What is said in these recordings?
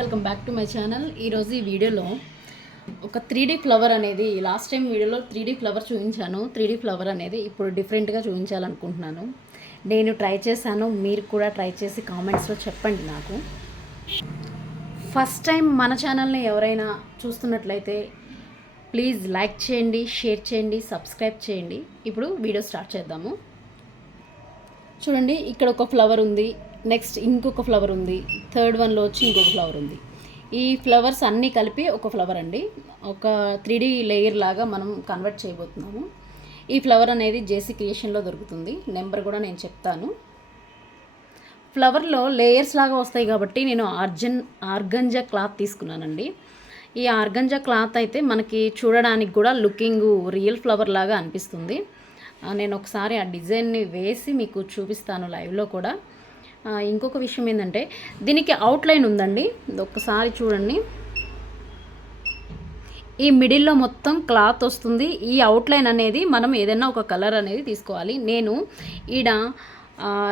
Welcome back to my channel. ఈరోజు ఈ వీడియోలో ఒక 3D ఫ్లవర్ అనేది లాస్ట్ టైం వీడియోలో 3D ఫ్లవర్ చూపించాను. 3D ఫ్లవర్ అనేది ఇప్పుడు డిఫరెంట్గా చూపించాలనుకుంటున్నాను. నేను ట్రై చేశాను, మీరు కూడా ట్రై చేసి కామెంట్స్లో చెప్పండి. నాకు ఫస్ట్ టైం మన ఛానల్ని ఎవరైనా చూస్తున్నట్లయితే ప్లీజ్ లైక్ చేయండి, షేర్ చేయండి, సబ్స్క్రైబ్ చేయండి. ఇప్పుడు వీడియో స్టార్ట్ చేద్దాము. చూడండి, ఇక్కడ ఒక ఫ్లవర్ ఉంది, నెక్స్ట్ ఇంకొక ఫ్లవర్ ఉంది, థర్డ్ వన్లో వచ్చి ఇంకొక ఫ్లవర్ ఉంది. ఈ ఫ్లవర్స్ అన్నీ కలిపి ఒక ఫ్లవర్ అండి. ఒక 3D లేయర్ లాగా మనం కన్వర్ట్ చేయబోతున్నాము. ఈ ఫ్లవర్ అనేది జేసీ క్రియేషన్లో దొరుకుతుంది. నెంబర్ కూడా నేను చెప్తాను. ఫ్లవర్లో లేయర్స్ లాగా వస్తాయి కాబట్టి నేను ఆర్గంజా క్లాత్ తీసుకున్నానండి. ఈ ఆర్గంజా క్లాత్ అయితే మనకి చూడడానికి కూడా లుకింగ్ రియల్ ఫ్లవర్ లాగా అనిపిస్తుంది. నేను ఒకసారి ఆ డిజైన్ని వేసి మీకు చూపిస్తాను లైవ్లో కూడా. ఇంకొక విషయం ఏంటంటే దీనికి అవుట్లైన్ ఉందండి, ఒక్కసారి చూడండి. ఈ మిడిల్లో మొత్తం క్లాత్ వస్తుంది. ఈ అవుట్లైన్ అనేది మనం ఏదైనా ఒక కలర్ అనేది తీసుకోవాలి. నేను ఈడ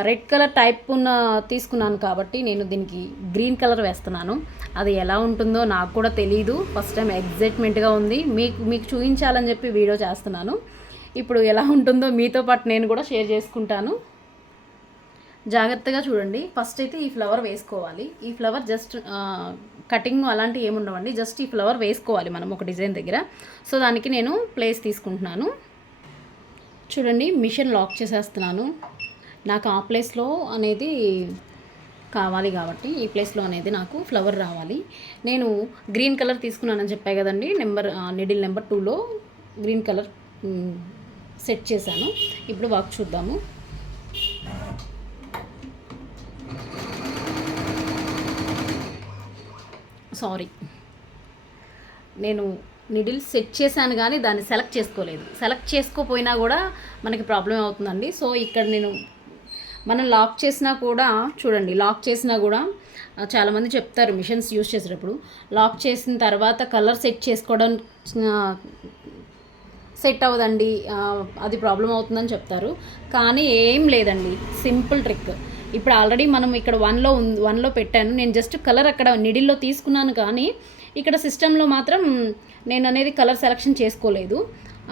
రెడ్ కలర్ టైప్ ఉన్న తీసుకున్నాను కాబట్టి నేను దీనికి గ్రీన్ కలర్ వేస్తున్నాను. అది ఎలా ఉంటుందో నాకు కూడా తెలియదు. ఫస్ట్ టైం ఎగ్జైట్మెంట్గా ఉంది. మీకు చూపించాలని చెప్పి వీడియో చేస్తున్నాను. ఇప్పుడు ఎలా ఉంటుందో మీతో పాటు నేను కూడా షేర్ చేసుకుంటాను. జాగ్రత్తగా చూడండి. ఫస్ట్ అయితే ఈ ఫ్లవర్ వేసుకోవాలి. ఈ ఫ్లవర్ జస్ట్ కటింగ్ అలాంటివి ఏముండవండి, జస్ట్ ఈ ఫ్లవర్ వేసుకోవాలి మనం ఒక డిజైన్ దగ్గర. సో దానికి నేను ప్లేస్ తీసుకుంటున్నాను. చూడండి, మిషన్ లాక్ చేసేస్తున్నాను. నాకు ఆ ప్లేస్లో అనేది కావాలి కాబట్టి ఈ ప్లేస్లో అనేది నాకు ఫ్లవర్ రావాలి. నేను గ్రీన్ కలర్ తీసుకున్నానని చెప్పాను కదండి. నిడిల్ నెంబర్ 2లో గ్రీన్ కలర్ సెట్ చేశాను. ఇప్పుడు వర్క్ చూద్దాము. సారీ, నేను నిడిల్ సెట్ చేశాను కానీ దాన్ని సెలెక్ట్ చేసుకోలేదు. సెలెక్ట్ చేసుకోపోయినా కూడా మనకి ప్రాబ్లం అవుతుందండి. సో ఇక్కడ మనం లాక్ చేసినా కూడా చూడండి, లాక్ చేసినా కూడా చాలామంది చెప్తారు మిషన్స్ యూజ్ చేసేటప్పుడు లాక్ చేసిన తర్వాత కలర్ సెట్ చేసుకోవడం సెట్ అవ్వదండి, అది ప్రాబ్లం అవుతుందని చెప్తారు. కానీ ఏం లేదండి, సింపుల్ ట్రిక్. ఇప్పుడు ఆల్రెడీ మనం ఇక్కడ వన్లో పెట్టాను. నేను జస్ట్ కలర్ అక్కడ నిడిల్లో తీసుకున్నాను కానీ ఇక్కడ సిస్టంలో మాత్రం నేను అనేది కలర్ సెలెక్షన్ చేసుకోలేదు.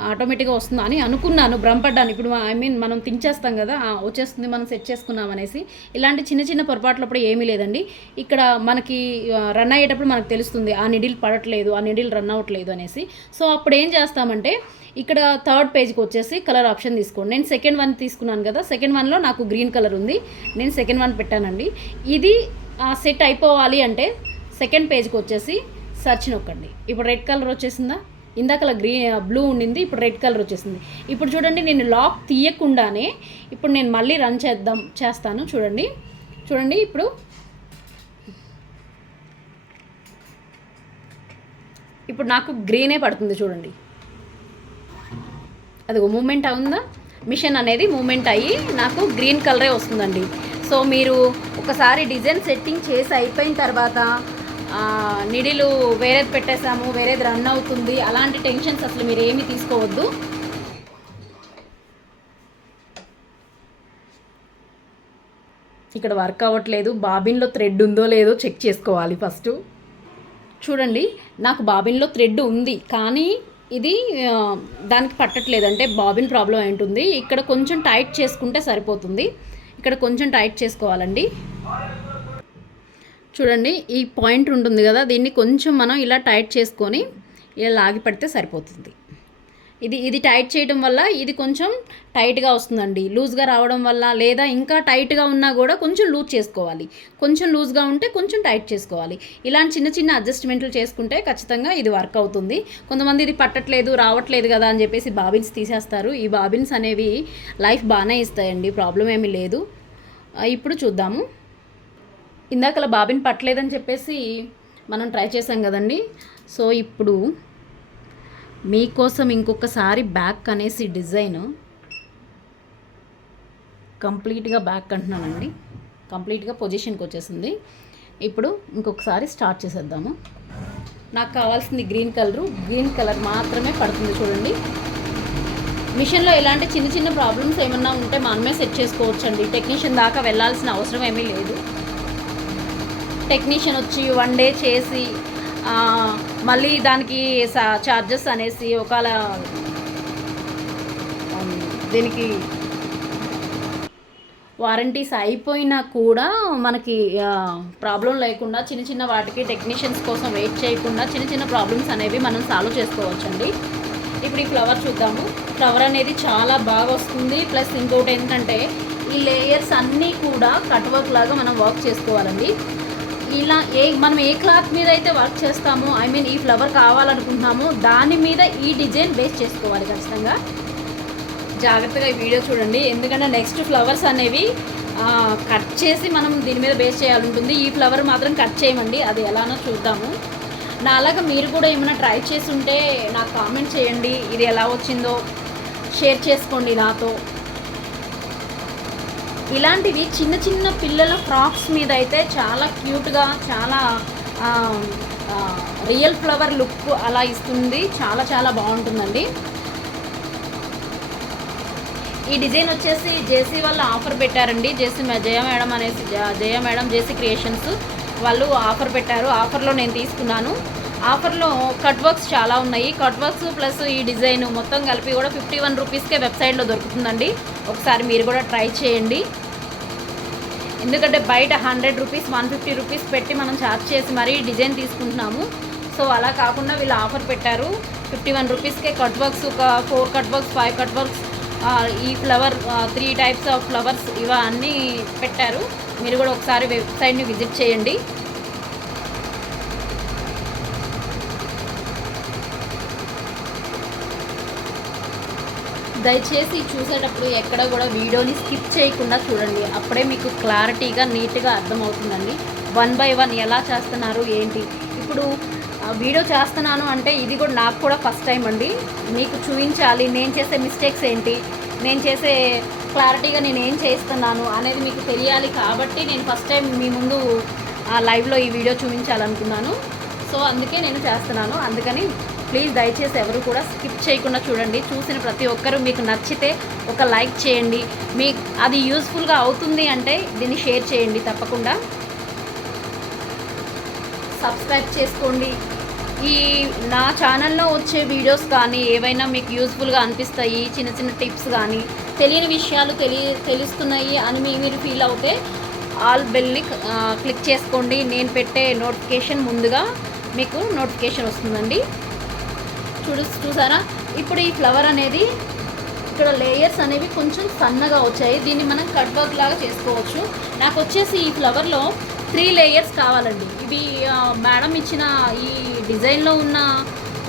ఆటోమేటిక్గా వస్తుంది అని అనుకున్నాను, భ్రమపడ్డాను. ఇప్పుడు మనం థింక్ చేస్తాం కదా, వచ్చేస్తుంది మనం సెట్ చేసుకున్నాం అనేసి. ఇలాంటి చిన్న చిన్న పొరపాట్లప్పుడు ఏమీ లేదండి. ఇక్కడ మనకి రన్ అయ్యేటప్పుడు మనకు తెలుస్తుంది ఆ నిడిల్ పడట్లేదు, ఆ నిడిల్ రన్ అవ్వట్లేదు అనేసి. సో అప్పుడు ఏం చేస్తామంటే ఇక్కడ థర్డ్ పేజ్కి వచ్చేసి కలర్ ఆప్షన్ తీసుకోండి. నేను సెకండ్ వన్ తీసుకున్నాను కదా, సెకండ్ వన్లో నాకు గ్రీన్ కలర్ ఉంది, నేను సెకండ్ వన్ పెట్టానండి. ఇది సెట్ అయిపోవాలి అంటే సెకండ్ పేజ్కి వచ్చేసి సర్చ్ నొక్కండి. ఇప్పుడు రెడ్ కలర్ వచ్చేసిందా, ఇందాక బ్లూ ఉండింది, ఇప్పుడు రెడ్ కలర్ వచ్చేసింది. ఇప్పుడు చూడండి, నేను లాక్ తీయకుండానే ఇప్పుడు నేను మళ్ళీ రన్ చేస్తాను. చూడండి ఇప్పుడు నాకు గ్రీనే పడుతుంది. చూడండి, అది మూమెంట్ అవుందా, మిషన్ అనేది మూమెంట్ అయ్యి నాకు గ్రీన్ కలరే వస్తుందండి. సో మీరు ఒకసారి డిజైన్ సెట్టింగ్ చేసి అయిపోయిన తర్వాత నిడిలు వేరేది పెట్టేసాము, వేరేది రన్ అవుతుంది, అలాంటి టెన్షన్స్ అసలు మీరు ఏమీ తీసుకోవద్దు. ఇక్కడ వర్క్ అవ్వట్లేదు, బాబిన్లో థ్రెడ్ ఉందో లేదో చెక్ చేసుకోవాలి ఫస్ట్. చూడండి, నాకు బాబిన్లో థ్రెడ్ ఉంది కానీ ఇది దానికి పట్టట్లేదు, అంటే బాబిన్ ప్రాబ్లం అయి ఉంటుంది. ఇక్కడ కొంచెం టైట్ చేసుకుంటే సరిపోతుంది. ఇక్కడ కొంచెం టైట్ చేసుకోవాలండి. చూడండి, ఈ పాయింట్ ఉంటుంది కదా, దీన్ని కొంచెం మనం ఇలా టైట్ చేసుకొని ఇలా లాగి పడితే సరిపోతుంది. ఇది టైట్ చేయడం వల్ల ఇది కొంచెం టైట్గా వస్తుందండి. లూజ్గా రావడం వల్ల, లేదా ఇంకా టైట్గా ఉన్నా కూడా కొంచెం లూజ్ చేసుకోవాలి. కొంచెం లూజ్గా ఉంటే కొంచెం టైట్ చేసుకోవాలి. ఇలాంటి చిన్న చిన్న అడ్జస్ట్మెంట్లు చేసుకుంటే ఖచ్చితంగా ఇది వర్క్ అవుతుంది. కొంతమంది ఇది పట్టట్లేదు, రావట్లేదు కదా అని చెప్పేసి బాబిన్స్ తీసేస్తారు. ఈ బాబిన్స్ అనేవి లైఫ్ బాగానే ఇస్తాయండి, ప్రాబ్లం ఏమీ లేదు. ఇప్పుడు చూద్దాము. ఇందాకలా బాబిన్ పట్టలేదని చెప్పేసి మనం ట్రై చేసాం కదండి. సో ఇప్పుడు మీకోసం ఇంకొకసారి బ్యాక్ అనేసి డిజైన్ కంప్లీట్గా బ్యాక్ అంటున్నానండి, కంప్లీట్గా పొజిషన్కి వచ్చేసింది. ఇప్పుడు ఇంకొకసారి స్టార్ట్ చేసేద్దాము. నాకు కావాల్సింది గ్రీన్ కలర్ మాత్రమే పడుతుంది. చూడండి, మిషన్లో ఇలాంటి చిన్న చిన్న ప్రాబ్లమ్స్ ఏమన్నా ఉంటే మనమే సెట్ చేసుకోవచ్చండి. టెక్నీషియన్ దాకా వెళ్ళాల్సిన అవసరం ఏమీ లేదు. టెక్నీషియన్ వచ్చి 1 డే చేసి మళ్ళీ దానికి చార్జెస్ అనేసి ఒకవేళ దీనికి వారంటీస్ అయిపోయినా కూడా మనకి ప్రాబ్లం లేకుండా చిన్న చిన్న వాటికి టెక్నీషియన్స్ కోసం వెయిట్ చేయకుండా చిన్న చిన్న ప్రాబ్లమ్స్ అనేవి మనం సాల్వ్ చేసుకోవచ్చండి. ఇప్పుడు ఈ ఫ్లవర్ చూద్దాము. ఫ్లవర్ అనేది చాలా బాగా వస్తుంది. ప్లస్ ఇంకోటి ఏంటంటే ఈ లేయర్స్ అన్నీ కూడా కట్ వర్క్ లాగా మనం వర్క్ చేసుకోవాలండి. ఇలా మనం ఏ క్లాత్ మీద అయితే వర్క్ చేస్తామో ఈ ఫ్లవర్ కావాలనుకుంటున్నామో దాని మీద ఈ డిజైన్ బేస్ చేసుకోవాలి ఖచ్చితంగా. జాగ్రత్తగా ఈ వీడియో చూడండి, ఎందుకంటే నెక్స్ట్ ఫ్లవర్స్ అనేవి కట్ చేసి మనం దీని మీద బేస్ చేయాలంటుంది. ఈ ఫ్లవర్ మాత్రం కట్ చేయమండి, అది ఎలానో చూద్దాము. నాలాగా మీరు కూడా ఏమైనా ట్రై చేసి ఉంటే నాకు కామెంట్ చేయండి, ఇది ఎలా వచ్చిందో షేర్ చేసుకోండి నాతో. ఇలాంటివి చిన్న చిన్న పిల్లల ఫ్రాక్స్ మీద అయితే చాలా క్యూట్గా, చాలా రియల్ ఫ్లవర్ లుక్ అలా ఇస్తుంది. చాలా చాలా బాగుంటుందండి. ఈ డిజైన్ వచ్చేసి జేసీ వాళ్ళు ఆఫర్ పెట్టారండి. జయ మేడం అనేసి, జయ మేడం జేసీ క్రియేషన్స్ వాళ్ళు ఆఫర్ పెట్టారు. ఆఫర్లో నేను తీసుకున్నాను. ఆఫర్లో కట్ వర్క్స్ చాలా ఉన్నాయి. కట్ వర్క్స్ ప్లస్ ఈ డిజైన్ మొత్తం కలిపి కూడా 51 రూపీస్కే వెబ్సైట్లో దొరుకుతుందండి. ఒకసారి మీరు కూడా ట్రై చేయండి. ఎందుకంటే బయట 100 రూపీస్ 150 రూపీస్ పెట్టి మనం చార్జ్ చేసి మరీ డిజైన్ తీసుకుంటున్నాము. సో అలా కాకుండా వీళ్ళు ఆఫర్ పెట్టారు. 51 రూపీస్కే కట్ వర్క్స్, ఒక 4 కట్ వర్క్స్, 5 కట్ వర్క్స్, ఈ ఫ్లవర్ 3 టైప్స్ ఆఫ్ ఫ్లవర్స్ ఇవన్నీ పెట్టారు. మీరు కూడా ఒకసారి వెబ్సైట్ని విజిట్ చేయండి. దయచేసి చూసేటప్పుడు ఎక్కడ కూడా వీడియోని స్కిప్ చేయకుండా చూడండి, అప్పుడే మీకు క్లారిటీగా నీట్గా అర్థమవుతుందండి. 1 బై 1 ఎలా చేస్తున్నారు ఏంటి. ఇప్పుడు వీడియో చేస్తున్నాను అంటే ఇది కూడా నాకు కూడా ఫస్ట్ టైం అండి. మీకు చూపించాలి నేను చేసే మిస్టేక్స్ ఏంటి, నేను చేసే క్లారిటీగా నేను ఏం చేస్తున్నాను అనేది మీకు తెలియాలి. కాబట్టి నేను ఫస్ట్ టైం మీ ముందు లైవ్లో ఈ వీడియో చూపించాలనుకున్నాను. సో అందుకే నేను చేస్తున్నాను. అందుకని ప్లీజ్ దయచేసి ఎవరు కూడా స్కిప్ చేయకుండా చూడండి. చూసిన ప్రతి ఒక్కరూ మీకు నచ్చితే ఒక లైక్ చేయండి. మీకు అది యూస్ఫుల్గా అవుతుంది అంటే దీన్ని షేర్ చేయండి. తప్పకుండా సబ్స్క్రైబ్ చేసుకోండి. ఈ నా ఛానల్లో వచ్చే వీడియోస్ కానీ ఏవైనా మీకు యూస్ఫుల్గా అనిపిస్తాయి, చిన్న చిన్న టిప్స్ కానీ తెలియని విషయాలు తెలుస్తున్నాయి అని మీరు ఫీల్ అవుతే ఆల్ బెల్ని క్లిక్ చేసుకోండి. నేను పెట్టే నోటిఫికేషన్ ముందుగా మీకు నోటిఫికేషన్ వస్తుందండి. చూసారా, ఇప్పుడు ఈ ఫ్లవర్ అనేది ఇక్కడ లేయర్స్ అనేవి కొంచెం సన్నగా వచ్చాయి. దీన్ని మనం కట్ వర్క్ లాగా చేసుకోవచ్చు. నాకు వచ్చేసి ఈ ఫ్లవర్లో 3 లేయర్స్ కావాలండి. ఇవి మేడం ఇచ్చిన ఈ డిజైన్లో ఉన్న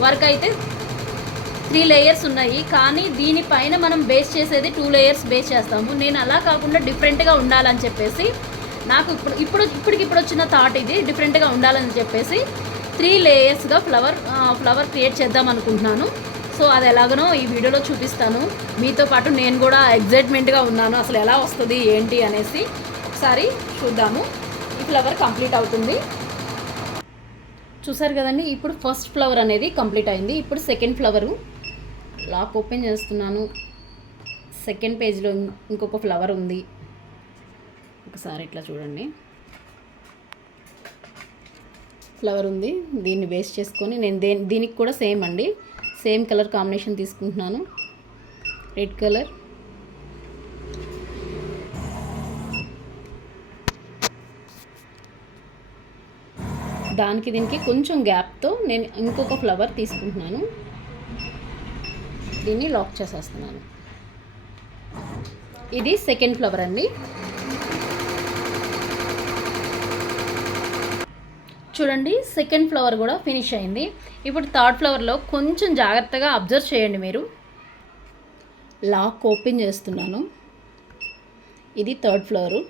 వర్క్ అయితే 3 లేయర్స్ ఉన్నాయి. కానీ దీనిపైన మనం బేస్ చేసేది 2 లేయర్స్ బేస్ చేస్తాము. నేను అలా కాకుండా డిఫరెంట్గా ఉండాలని చెప్పేసి నాకు ఇప్పుడు వచ్చిన థాట్ ఇది, డిఫరెంట్గా ఉండాలని చెప్పేసి 3 లేయర్స్గా ఫ్లవర్ క్రియేట్ చేద్దాం అనుకుంటున్నాను. సో అది ఎలాగనో ఈ వీడియోలో చూపిస్తాను. మీతో పాటు నేను కూడా ఎగ్జైట్మెంట్గా ఉన్నాను, అసలు ఎలా వస్తుంది ఏంటి అనేసి. ఒకసారి చూద్దాము. ఈ ఫ్లవర్ కంప్లీట్ అవుతుంది. చూసారు కదండి, ఇప్పుడు ఫస్ట్ ఫ్లవర్ అనేది కంప్లీట్ అయింది. ఇప్పుడు సెకండ్ ఫ్లవరు లాక్ ఓపెన్ చేస్తున్నాను. సెకండ్ పేజ్లో ఇంకొక ఫ్లవర్ ఉంది. ఒకసారి ఇట్లా చూడండి, ఫ్లవర్ ఉంది. దీన్ని బేస్ చేసుకొని నేను దీనికి కూడా సేమ్ అండి, సేమ్ కలర్ కాంబినేషన్ తీసుకుంటున్నాను. రెడ్ కలర్, దానికి దీనికి కొంచెం గ్యాప్తో నేను ఇంకొక ఫ్లవర్ తీసుకుంటున్నాను. దీన్ని లాక్ చేసేస్తున్నాను. ఇది సెకండ్ ఫ్లవర్ అండి. చూడండి, సెకండ్ ఫ్లవర్ కూడా ఫినిష్ అయింది. ఇప్పుడు థర్డ్ ఫ్లవర్లో కొంచెం జాగ్రత్తగా అబ్జర్వ్ చేయండి మీరు. లాక్ ఓపెన్ చేస్తున్నాను. ఇది థర్డ్ ఫ్లవరు.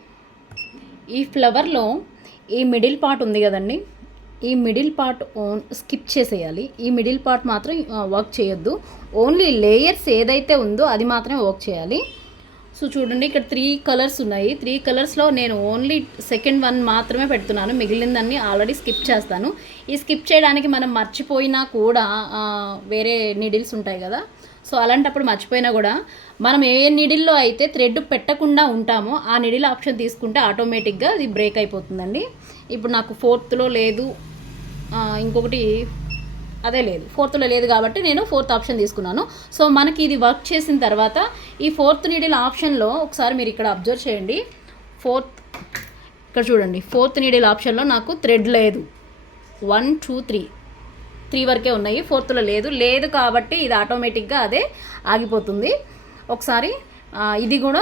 ఈ ఫ్లవర్లో ఈ మిడిల్ పార్ట్ ఉంది కదండి, ఈ మిడిల్ పార్ట్ స్కిప్ చేసేయాలి. ఈ మిడిల్ పార్ట్ మాత్రం వర్క్ చేయొద్దు. ఓన్లీ లేయర్స్ ఏదైతే ఉందో అది మాత్రమే వర్క్ చేయాలి. సో చూడండి, ఇక్కడ 3 కలర్స్ ఉన్నాయి. 3 కలర్స్లో నేను ఓన్లీ సెకండ్ వన్ మాత్రమే పెడుతున్నాను. మిగిలిందన్నీ ఆల్రెడీ స్కిప్ చేస్తాను. ఈ స్కిప్ చేయడానికి మనం మర్చిపోయినా కూడా వేరే నీడిల్స్ ఉంటాయి కదా, సో అలాంటప్పుడు మర్చిపోయినా కూడా మనం ఏ నీడిల్లో అయితే థ్రెడ్ పెట్టకుండా ఉంటామో ఆ నీడిల్ ఆప్షన్ తీసుకుంటే ఆటోమేటిక్గా అది బ్రేక్ అయిపోతుందండి. ఇప్పుడు నాకు ఫోర్త్లో లేదు, ఇంకొకటి అదే లేదు, ఫోర్త్లో లేదు కాబట్టి నేను ఫోర్త్ ఆప్షన్ తీసుకున్నాను. సో మనకి ఇది వర్క్ చేసిన తర్వాత ఈ ఫోర్త్ నీడిల్ ఆప్షన్లో ఒకసారి మీరు ఇక్కడ అబ్జర్వ్ చేయండి. ఇక్కడ చూడండి, ఫోర్త్ నీడిల్ ఆప్షన్లో నాకు థ్రెడ్ లేదు. 1 2 3 వరకే ఉన్నాయి, ఫోర్త్లో లేదు కాబట్టి ఇది ఆటోమేటిక్గా అదే ఆగిపోతుంది. ఒకసారి ఇది కూడా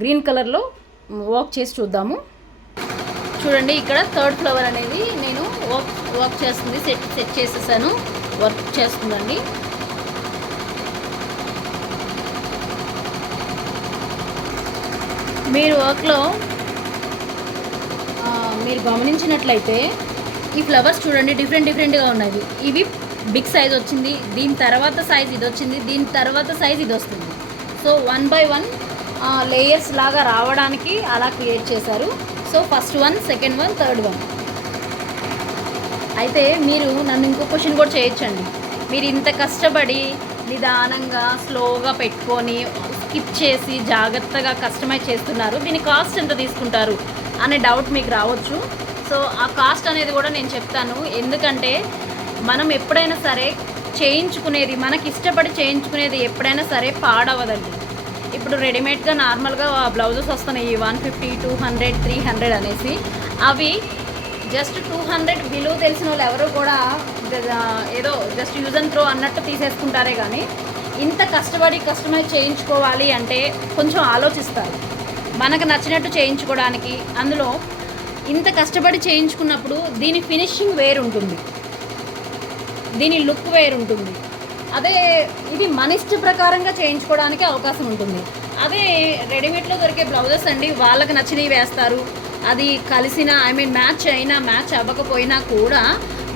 గ్రీన్ కలర్లో వర్క్ చేసి చూద్దాము. చూడండి, ఇక్కడ థర్డ్ ఫ్లవర్ అనేది నేను వర్క్ చేస్తుంది, సెట్ చేసేసాను, వర్క్ చేస్తుందండి. మీరు వర్క్లో మీరు గమనించినట్లయితే ఈ ఫ్లవర్స్ చూడండి డిఫరెంట్గా ఉన్నాయి. ఇవి బిగ్ సైజ్ వచ్చింది, దీని తర్వాత సైజ్ ఇది వచ్చింది, దీని తర్వాత సైజ్ ఇది వస్తుంది. సో 1 by 1 లేయర్స్ లాగా రావడానికి అలా క్రియేట్ చేశారు. So first one, second one, third one. అయితే మీరు నన్ను ఇంకో క్వశ్చన్ కూడా చేయొచ్చండి. మీరు ఇంత కష్టపడి నిదానంగా స్లోగా పెట్టుకొని స్కిప్ చేసి జాగ్రత్తగా కస్టమైజ్ చేస్తున్నారు, దీని కాస్ట్ ఎంత తీసుకుంటారు అనే డౌట్ మీకు రావచ్చు. సో ఆ కాస్ట్ అనేది కూడా నేను చెప్తాను. ఎందుకంటే మనం ఎప్పుడైనా సరే చేయించుకునేది, మనకి ఇష్టపడి చేయించుకునేది ఎప్పుడైనా సరే పాడవదండి. ఇప్పుడు రెడీమేడ్గా నార్మల్గా బ్లౌజెస్ వస్తున్నాయి 150, 200, 300 అనేసి. అవి జస్ట్ 200 విలువ తెలిసిన వాళ్ళు ఎవరు కూడా ఏదో జస్ట్ యూజ్ అండ్ త్రో అన్నట్టు తీసేసుకుంటారే కానీ ఇంత కష్టపడి కస్టమైజ్ చేయించుకోవాలి అంటే కొంచెం ఆలోచిస్తారు. మనకు నచ్చినట్టు చేయించుకోవడానికి అందులో ఇంత కష్టపడి చేయించుకున్నప్పుడు దీని ఫినిషింగ్ వేరుంటుంది, దీని లుక్ వేరుంటుంది. అదే ఇది మన ఇష్ట ప్రకారంగా చేయించుకోవడానికి అవకాశం ఉంటుంది. అదే రెడీమేడ్లో దొరికే బ్లౌజెస్ అండి, వాళ్ళకి నచ్చినవి వేస్తారు. అది కలిసిన మ్యాచ్ అయినా మ్యాచ్ అవ్వకపోయినా కూడా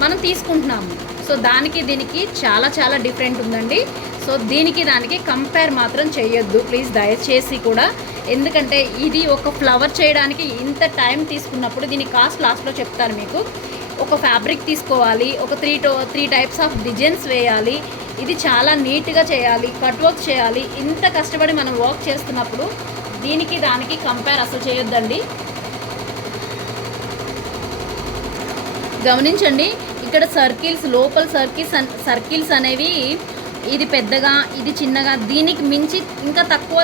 మనం తీసుకుంటున్నాము. సో దానికి దీనికి చాలా డిఫరెంట్ ఉందండి. సో దీనికి దానికి కంపేర్ మాత్రం చేయొద్దు ప్లీజ్, దయచేసి కూడా. ఎందుకంటే ఇది ఒక ఫ్లవర్ చేయడానికి ఇంత టైం తీసుకున్నప్పుడు దీని కాస్ట్ లాస్ట్లో చెప్తాను మీకు. ఒక ఫ్యాబ్రిక్ తీసుకోవాలి, ఒక 3 టైప్స్ ఆఫ్ డిజైన్స్ వేయాలి, ఇది చాలా నీట్గా చేయాలి, కట్ వర్క్ చేయాలి. ఇంత కష్టపడి మనం వర్క్ చేస్తున్నప్పుడు దీనికి దానికి కంపేర్ అసలు చేయొద్దండి. గమనించండి, ఇక్కడ సర్కిల్స్, లోపల సర్కిల్స్ అనేవి ఇది పెద్దగా, ఇది చిన్నగా, దీనికి మించి ఇంకా తక్కువ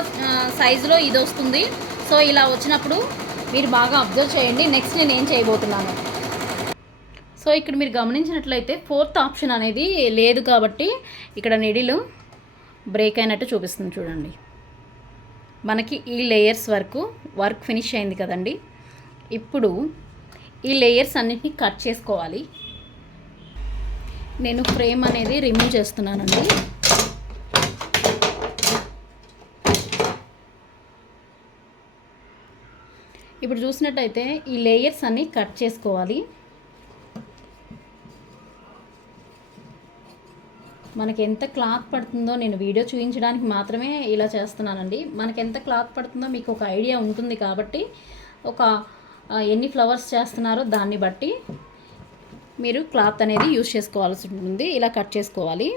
సైజులో ఇది వస్తుంది. సో ఇలా వచ్చినప్పుడు మీరు బాగా అబ్జర్వ్ చేయండి. నెక్స్ట్ నేను ఏం చేయబోతున్నాను. సో ఇక్కడ మీరు గమనించినట్లయితే ఫోర్త్ ఆప్షన్ అనేది లేదు కాబట్టి ఇక్కడ నిడిలు బ్రేక్ అయినట్టు చూపిస్తుంది. చూడండి, మనకి ఈ లేయర్స్ వరకు వర్క్ ఫినిష్ అయింది కదండి. ఇప్పుడు ఈ లేయర్స్ అన్నిటిని కట్ చేసుకోవాలి. నేను ఫ్రేమ్ అనేది రిమూవ్ చేస్తున్నానండి. ఇప్పుడు చూసినట్టయితే ఈ లేయర్స్ అన్నీ కట్ చేసుకోవాలి. మనకి ఎంత క్లాత్ పడుతుందో నేను వీడియో చూపించడానికి మాత్రమే ఇలా చేస్తున్నానండి. మనకి ఎంత క్లాత్ పడుతుందో మీకు ఒక ఐడియా ఉంటుంది కాబట్టి ఎన్ని ఫ్లవర్స్ చేస్తున్నారో దాన్ని బట్టి మీరు క్లాత్ అనేది యూజ్ చేసుకోవాల్సి ఉంటుంది. ఇలా కట్ చేసుకోవాలి.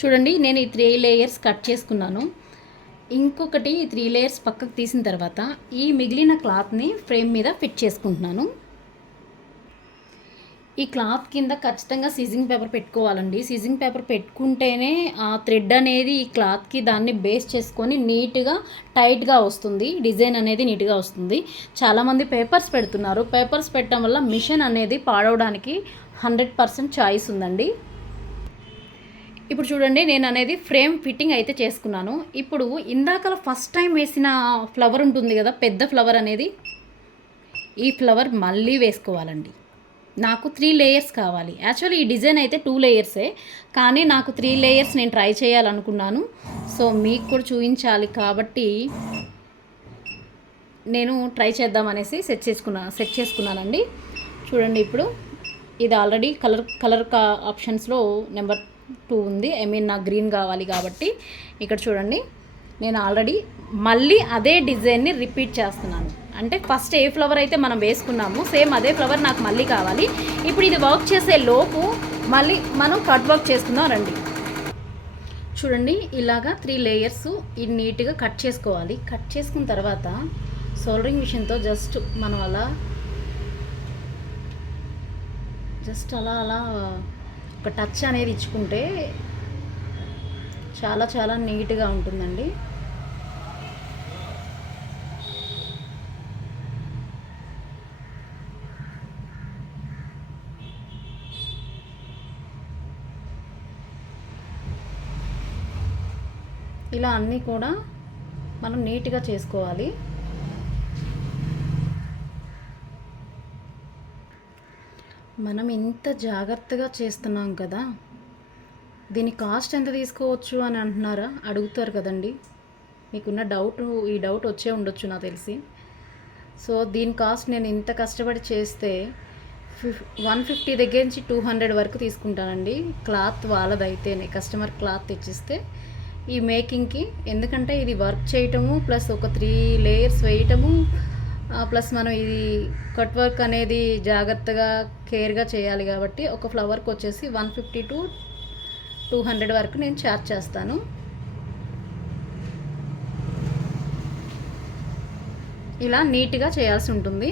చూడండి, నేను ఈ 3 లేయర్స్ కట్ చేసుకున్నాను. ఇంకొకటి 3 లేయర్స్ పక్కకు తీసిన తర్వాత ఈ మిగిలిన క్లాత్ని ఫ్రేమ్ మీద ఫిట్ చేసుకుంటున్నాను. ఈ క్లాత్ కింద ఖచ్చితంగా సీజింగ్ పేపర్ పెట్టుకోవాలండి. సీజింగ్ పేపర్ పెట్టుకుంటేనే ఆ థ్రెడ్ అనేది ఈ క్లాత్కి దాన్ని బేస్ చేసుకొని నీట్గా టైట్గా వస్తుంది, డిజైన్ అనేది నీట్గా వస్తుంది. చాలామంది పేపర్స్ పెడుతున్నారు. పేపర్స్ పెట్టడం వల్ల మిషన్ అనేది పాడవడానికి 100% ఛాయిస్ ఉందండి. ఇప్పుడు చూడండి, నేను అనేది ఫ్రేమ్ ఫిట్టింగ్ అయితే చేసుకున్నాను. ఇప్పుడు ఇందాకల ఫస్ట్ టైం వేసిన ఫ్లవర్ ఉంటుంది కదా, పెద్ద ఫ్లవర్ అనేది, ఈ ఫ్లవర్ మళ్ళీ వేసుకోవాలండి. నాకు 3 లేయర్స్ కావాలి. యాక్చువల్లీ ఈ డిజైన్ అయితే 2 లేయర్సే, కానీ నాకు 3 లేయర్స్ నేను ట్రై చేయాలనుకున్నాను. సో మీకు కూడా చూపించాలి కాబట్టి నేను ట్రై చేద్దామనేసి సెట్ చేసుకున్నానండి. చూడండి, ఇప్పుడు ఇది ఆల్రెడీ కలర్ ఆప్షన్స్లో నెంబర్ 2 ఉంది. నాకు గ్రీన్ కావాలి కాబట్టి ఇక్కడ చూడండి, నేను ఆల్రెడీ మళ్ళీ అదే డిజైన్ని రిపీట్ చేస్తున్నాను. అంటే ఫస్ట్ ఏ ఫ్లవర్ అయితే మనం వేసుకున్నామో సేమ్ అదే ఫ్లవర్ నాకు మళ్ళీ కావాలి. ఇప్పుడు ఇది వర్క్ చేసే లోపు మళ్ళీ మనం కట్ వర్క్ చేసుకుందాం రండి. చూడండి, ఇలాగా 3 లేయర్స్ ఇది నీట్గా కట్ చేసుకోవాలి. కట్ చేసుకున్న తర్వాత సోల్డరింగ్ మిషన్తో జస్ట్ మనం అలా జస్ట్ అలా అలా ఒక టచ్ అనేది ఇచ్చుకుంటే చాలా చాలా నీట్గా ఉంటుందండి. ఇలా అన్నీ కూడా మనం నీట్గా చేసుకోవాలి. మనం ఇంత జాగ్రత్తగా చేస్తున్నాం కదా, దీని కాస్ట్ ఎంత తీసుకోవచ్చు అని అంటున్నారా, అడుగుతారు కదండి. మీకున్న ఈ డౌట్ వచ్చే ఉండొచ్చు నాకు తెలిసి. సో దీని కాస్ట్ నేను ఇంత కష్టపడి చేస్తే 150 దగ్గర నుంచి 200 వరకు తీసుకుంటానండి. క్లాత్ వాళ్ళదైతేనే, కస్టమర్ క్లాత్ తెచ్చిస్తే ఈ మేకింగ్కి. ఎందుకంటే ఇది వర్క్ చేయటము ప్లస్ ఒక 3 లేయర్స్ వేయటము ప్లస్ మనం ఇది కట్ వర్క్ అనేది జాగ్రత్తగా కేర్గా చేయాలి కాబట్టి ఒక ఫ్లవర్కి వచ్చేసి 150 to 200 వరకు నేను ఛార్జ్ చేస్తాను. ఇలా నీట్గా చేయాల్సి ఉంటుంది.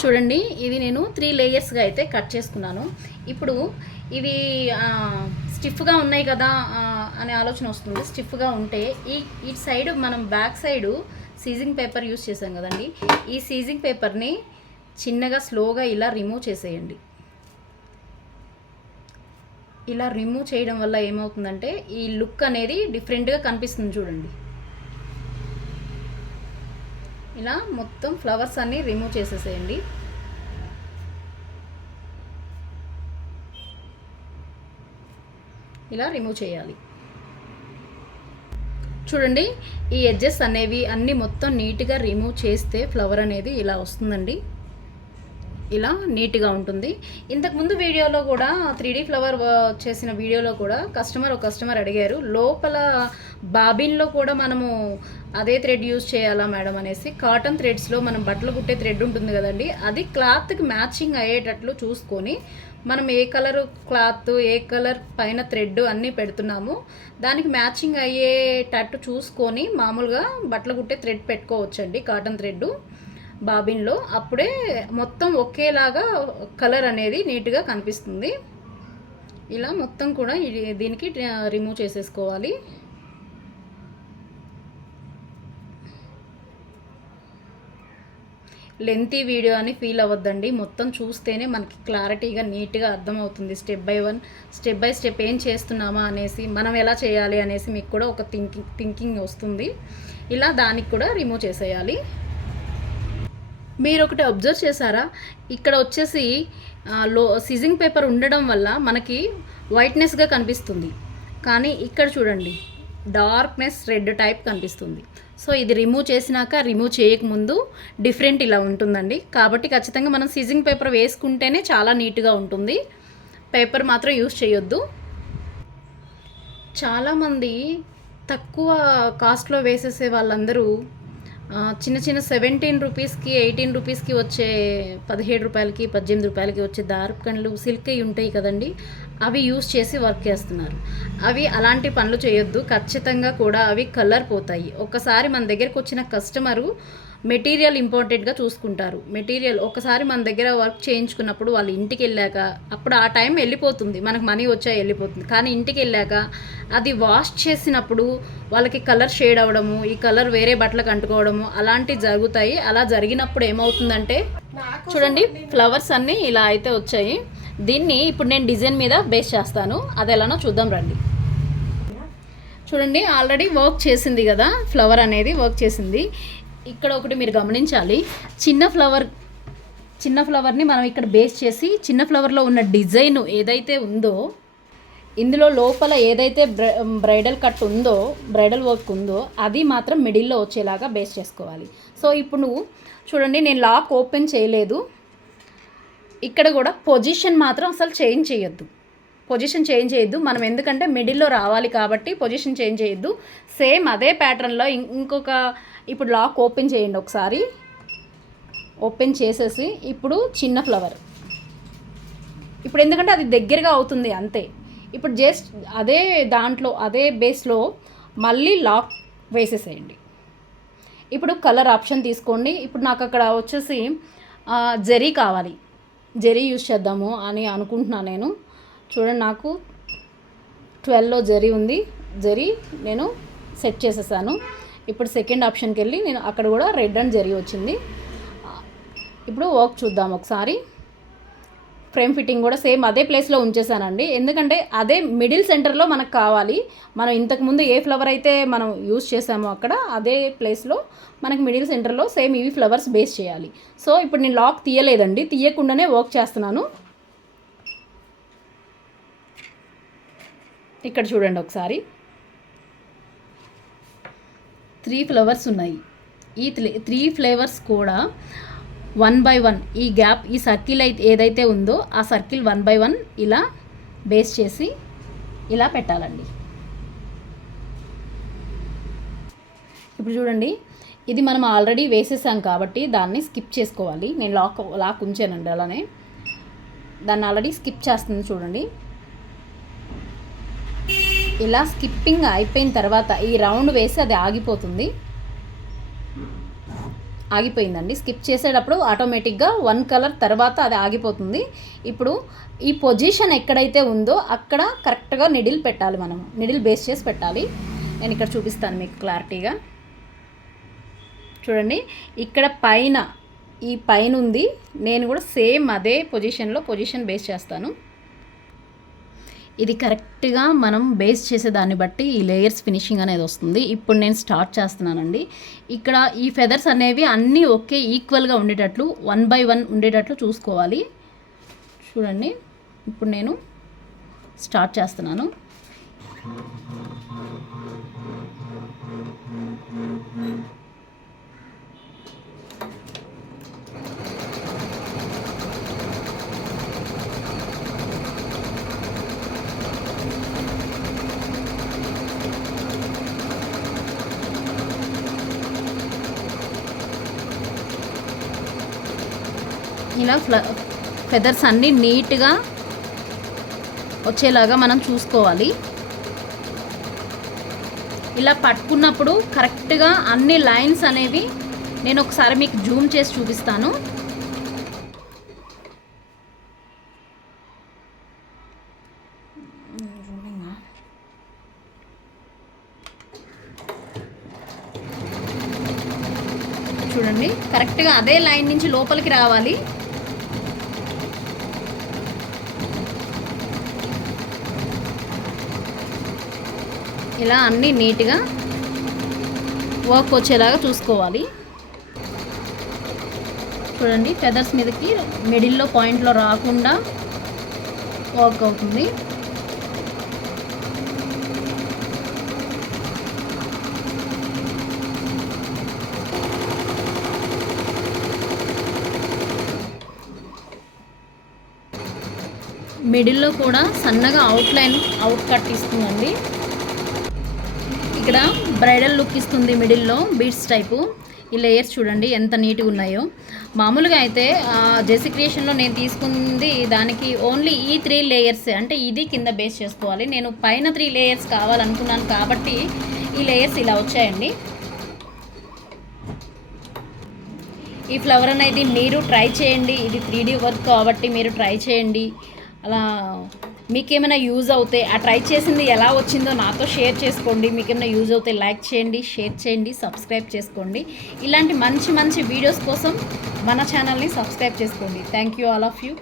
చూడండి, ఇది నేను 3 లేయర్స్గా అయితే కట్ చేసుకున్నాను. ఇప్పుడు ఇవి స్టిఫ్గా ఉన్నాయి కదా అనే ఆలోచన వస్తుంది. స్టిఫ్గా ఉంటే ఈ సైడ్ మనం back side seizing paper use చేసాం కదండి, ఈ సీజింగ్ పేపర్ని చిన్నగా స్లోగా ఇలా రిమూవ్ చేసేయండి. ఇలా రిమూవ్ చేయడం వల్ల ఏమవుతుందంటే ఈ లుక్ అనేది డిఫరెంట్గా కనిపిస్తుంది. చూడండి, ఇలా మొత్తం ఫ్లవర్స్ అన్నీ రిమూవ్ చేసేసేయండి. ఇలా రిమూవ్ చేయాలి. చూడండి, ఈ ఎడ్జెస్ అనేవి అన్నీ మొత్తం నీట్గా రిమూవ్ చేస్తే ఫ్లవర్ అనేది ఇలా వస్తుందండి. ఇలా నీట్గా ఉంటుంది. ఇంతకుముందు వీడియోలో కూడా 3D ఫ్లవర్ చేసిన వీడియోలో కూడా ఒక కస్టమర్ అడిగారు, లోపల బాబిన్లో కూడా మనము అదే థ్రెడ్ యూజ్ చేయాలా మేడం అనేసి. కాటన్ థ్రెడ్స్లో మనం బట్టలు కుట్టే థ్రెడ్ ఉంటుంది కదండి, అది క్లాత్కి మ్యాచింగ్ అయ్యేటట్లు చూసుకొని మనం ఏ కలర్ క్లాత్, ఏ కలర్ పైన థ్రెడ్ అన్నీ పెడుతున్నాము, దానికి మ్యాచింగ్ అయ్యేటట్టు చూసుకొని మామూలుగా బట్టలు కుట్టే థ్రెడ్ పెట్టుకోవచ్చండి, కాటన్ థ్రెడ్ బాబిన్లో. అప్పుడే మొత్తం ఒకేలాగా కలర్ అనేది నీట్గా కనిపిస్తుంది. ఇలా మొత్తం కూడా దీనికి రిమూవ్ చేసేసుకోవాలి. లెంతీ వీడియో అని ఫీల్ అవ్వద్దండి, మొత్తం చూస్తేనే మనకి క్లారిటీగా నీట్గా అర్థమవుతుంది. స్టెప్ బై స్టెప్ ఏం చేస్తున్నామా అనేసి, మనం ఎలా చేయాలి అనేసి మీకు కూడా ఒక థింకింగ్ వస్తుంది. ఇలా దానికి కూడా రిమూవ్ చేసేయాలి. మీరు ఒకటి అబ్జర్వ్ చేశారా, ఇక్కడ వచ్చేసి సిజింగ్ పేపర్ ఉండడం వల్ల మనకి వైట్నెస్గా కనిపిస్తుంది, కానీ ఇక్కడ చూడండి డార్క్నెస్ రెడ్ టైప్ కనిపిస్తుంది. సో ఇది రిమూవ్ చేసినాక, రిమూవ్ చేయకముందు డిఫరెంట్ ఇలా ఉంటుందండి. కాబట్టి ఖచ్చితంగా మనం సిజింగ్ పేపర్ వేసుకుంటేనే చాలా నీట్గా ఉంటుంది. పేపర్ మాత్రం యూస్ చేయొద్దు. చాలామంది తక్కువ కాస్ట్లో వేసేసే వాళ్ళందరూ చిన్న 17 రూపీస్కి 18 రూపీస్కి వచ్చే 17 రూపాయలకి 18 రూపాయలకి వచ్చే దారపుకండ్లు సిల్క్ అవి ఉంటాయి కదండి, అవి యూస్ చేసి వర్క్ చేస్తున్నారు. అవి అలాంటి పనులు చేయొద్దు. ఖచ్చితంగా కూడా అవి కలర్ పోతాయి. ఒక్కసారి మన దగ్గరకు వచ్చిన కస్టమరు మెటీరియల్ ఇంపార్టెంట్గా చూసుకుంటారు. మెటీరియల్ ఒకసారి మన దగ్గర వర్క్ చేయించుకున్నప్పుడు వాళ్ళు ఇంటికి వెళ్ళాక, అప్పుడు ఆ టైం వెళ్ళిపోతుంది, మనకు మనీ వచ్చా వెళ్ళిపోతుంది. కానీ ఇంటికి వెళ్ళాక అది వాష్ చేసినప్పుడు వాళ్ళకి కలర్ షేడ్ అవ్వడము, ఈ కలర్ వేరే బట్టలకు అంటుకోవడము అలాంటివి జరుగుతాయి. అలా జరిగినప్పుడు ఏమవుతుందంటే, చూడండి ఫ్లవర్స్ అన్నీ ఇలా అయితే వచ్చాయి. దీన్ని ఇప్పుడు నేను డిజైన్ మీద బేస్ చేస్తాను, అది ఎలానో చూద్దాం రండి. చూడండి, ఆల్రెడీ వర్క్ చేసింది కదా, ఫ్లవర్ అనేది వర్క్ చేసింది. ఇక్కడ ఒకటి మీరు గమనించాలి, చిన్న ఫ్లవర్ని మనం ఇక్కడ బేస్ చేసి చిన్న ఫ్లవర్లో ఉన్న డిజైన్ ఏదైతే ఉందో, ఇందులో లోపల ఏదైతే బ్రైడల్ కట్ ఉందో, బ్రైడల్ వర్క్ ఉందో, అది మాత్రం మిడిల్లో వచ్చేలాగా బేస్ చేసుకోవాలి. సో ఇప్పుడు నువ్వు చూడండి, నేను లాక్ ఓపెన్ చేయలేదు. ఇక్కడ కూడా పొజిషన్ మాత్రం అసలు చేంజ్ చేయొద్దు. మనం ఎందుకంటే మిడిల్లో రావాలి కాబట్టి పొజిషన్ చేంజ్ చేయొద్దు. సేమ్ అదే ప్యాటర్న్లో ఇంకొక, ఇప్పుడు లాక్ ఓపెన్ చేయండి ఒకసారి. ఓపెన్ చేసేసి ఇప్పుడు చిన్న ఫ్లవర్, ఇప్పుడు ఎందుకంటే అది దగ్గరగా అవుతుంది అంతే. ఇప్పుడు జస్ట్ అదే దాంట్లో అదే బేస్లో మళ్ళీ లాక్ వేసేసేయండి. ఇప్పుడు కలర్ ఆప్షన్ తీసుకోండి. ఇప్పుడు నాకు అక్కడ వచ్చేసి జరీ కావాలి, జరీ యూస్ చేద్దాము అని అనుకుంటున్నాను నేను. చూడండి, నాకు 12లో జరీ ఉంది, జరీ నేను సెట్ చేసేసాను. ఇప్పుడు సెకండ్ ఆప్షన్కి వెళ్ళి నేను అక్కడ కూడా రెడ్ అండ్ జరీ వచ్చింది. ఇప్పుడు వర్క్ చూద్దాం ఒకసారి. ఫ్రేమ్ ఫిట్టింగ్ కూడా సేమ్ అదే ప్లేస్లో ఉంచేసానండి, ఎందుకంటే అదే మిడిల్ సెంటర్లో మనకు కావాలి. మనం ఇంతకుముందు ఏ ఫ్లవర్ అయితే మనం యూస్ చేసామో అక్కడ అదే ప్లేస్లో మనకి మిడిల్ సెంటర్లో సేమ్ ఇవి ఫ్లవర్స్ బేస్ చేయాలి. సో ఇప్పుడు నేను లాక్ తీయలేదండి, తీయకుండానే వర్క్ చేస్తున్నాను. ఇక్కడ చూడండి ఒకసారి, 3 ఫ్లవర్స్ ఉన్నాయి. ఈ 3 ఫ్లేవర్స్ కూడా 1 by 1 ఈ గ్యాప్, ఈ సర్కిల్ అయితే ఏదైతే ఉందో ఆ సర్కిల్ 1 by 1 ఇలా బేస్ చేసి ఇలా పెట్టాలండి. ఇప్పుడు చూడండి, ఇది మనం ఆల్రెడీ వేసేసాం కాబట్టి దాన్ని స్కిప్ చేసుకోవాలి. నేను లాక్ ఉంచానండి, అలానే దాన్ని ఆల్రెడీ స్కిప్ చేస్తుంది చూడండి. ఇలా స్కిప్పింగ్ అయిపోయిన తర్వాత ఈ రౌండ్ వేసి అది ఆగిపోతుంది. ఆగిపోయిందండి, స్కిప్ చేసేటప్పుడు ఆటోమేటిక్గా 1 కలర్ తర్వాత అది ఆగిపోతుంది. ఇప్పుడు ఈ పొజిషన్ ఎక్కడైతే ఉందో అక్కడ కరెక్ట్గా నిడిల్ పెట్టాలి, మనం నిడిల్ బేస్ చేసి పెట్టాలి. నేను ఇక్కడ చూపిస్తాను మీకు క్లారిటీగా. చూడండి, ఇక్కడ పైన ఈ పైన ఉంది, నేను కూడా సేమ్ అదే పొజిషన్ బేస్ చేస్తాను. ఇది కరెక్ట్గా మనం బేస్ చేసే దాన్ని బట్టి ఈ లేయర్స్ ఫినిషింగ్ అనేది వస్తుంది. ఇప్పుడు నేను స్టార్ట్ చేస్తున్నానండి. ఇక్కడ ఈ ఫెదర్స్ అనేవి అన్నీ ఒకే ఈక్వల్గా ఉండేటట్లు 1 by 1 ఉండేటట్లు చూసుకోవాలి. చూడండి, ఇప్పుడు నేను స్టార్ట్ చేస్తున్నాను. ఇలా ఫెదర్స్ అన్నీ నీట్గా వచ్చేలాగా మనం చూసుకోవాలి. ఇలా పట్టుకున్నప్పుడు కరెక్ట్గా అన్ని లైన్స్ అనేవి నేను ఒకసారి మీకు జూమ్ చేసి చూపిస్తాను. చూడండి, కరెక్ట్గా అదే లైన్ నుంచి లోపలికి రావాలి. ఇలా అన్నీ నీట్గా వర్క్ వచ్చేలాగా చూసుకోవాలి. చూడండి, ఫెదర్స్ మీదకి మిడిల్లో పాయింట్లో రాకుండా వర్క్ అవుతుంది. మిడిల్లో కూడా సన్నగా అవుట్ కట్ ఇస్తుందండి. ఇక్కడ బ్రైడల్ లుక్ ఇస్తుంది మిడిల్లో, బీడ్స్ టైపు. ఈ లేయర్స్ చూడండి ఎంత నీట్గా ఉన్నాయో. మామూలుగా అయితే జెసి క్రియేషన్లో నేను తీసుకుంది దానికి ఓన్లీ ఈ 3 లేయర్స్, అంటే ఇది కింద బేస్ చేసుకోవాలి. నేను పైన 3 లేయర్స్ కావాలనుకున్నాను కాబట్టి ఈ లేయర్స్ ఇలా వచ్చాయండి. ఈ ఫ్లవర్ అనేది మీరు ట్రై చేయండి, ఇది 3D వర్క్ కాబట్టి మీరు ట్రై చేయండి. అలా మీకేమైనా యూజ్ అవుతాయి, ఆ ట్రై చేసింది ఎలా వచ్చిందో నాతో షేర్ చేసుకోండి. మీకేమైనా యూజ్ అవుతాయి లైక్ చేయండి, షేర్ చేయండి, సబ్స్క్రైబ్ చేసుకోండి. ఇలాంటి మంచి వీడియోస్ కోసం మన ఛానల్ని సబ్స్క్రైబ్ చేసుకోండి. Thank you all of you.